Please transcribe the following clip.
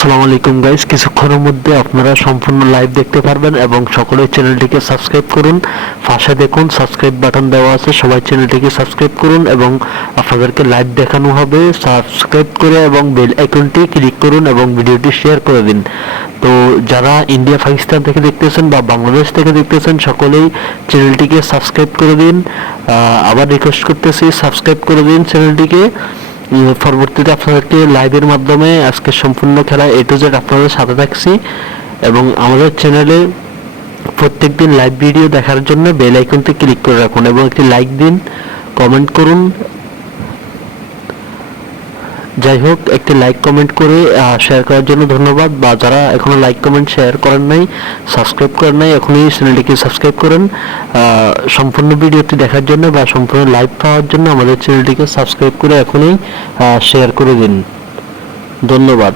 আসসালামু আলাইকুম গাইস, কিছুক্ষণের মধ্যে আপনারা সম্পূর্ণ লাইভ দেখতে পারবেন এবং সকলে চ্যানেলটিকে সাবস্ক্রাইব করুন। পাশে দেখুন সাবস্ক্রাইব বাটন দেওয়া আছে, সবাই চ্যানেলটিকে সাবস্ক্রাইব করুন এবং আপনাদেরকে লাইভ দেখানো হবে। সাবস্ক্রাইব করে এবং বেল আইকনটি ক্লিক করুন এবং ভিডিওটি শেয়ার করে দিন। তো যারা ইন্ডিয়া পাকিস্তান থেকে দেখতেছেন বা বাংলাদেশ থেকে দেখতেছেন সকলেই চ্যানেলটিকে সাবস্ক্রাইব করে দিন। আবার রিকোয়েস্ট করতেছি সাবস্ক্রাইব করে দিন চ্যানেলটিকে। পরবর্তীতে আপনাদেরকে লাইভের মাধ্যমে আজকে সম্পূর্ণ খেলা A to Z আপনাদের সাথে থাকছি এবং আমাদের চ্যানেলে প্রত্যেকদিন লাইভ ভিডিও দেখার জন্য বেল আইকনটি ক্লিক করে রাখুন এবং একটি লাইক দিন, কমেন্ট করুন। যাই হোক, একটি লাইক কমেন্ট করে শেয়ার করার জন্য ধন্যবাদ। বা যারা এখনো লাইক কমেন্ট শেয়ার করেন নাই, সাবস্ক্রাইব করেন নাই, এখনই চ্যানেলটিকে সাবস্ক্রাইব করেন। সম্পূর্ণ ভিডিওটি দেখার জন্য বা সম্পূর্ণ লাইভ পাওয়ার জন্য আমাদের চ্যানেলটিকে সাবস্ক্রাইব করে এখনই শেয়ার করে দিন। ধন্যবাদ।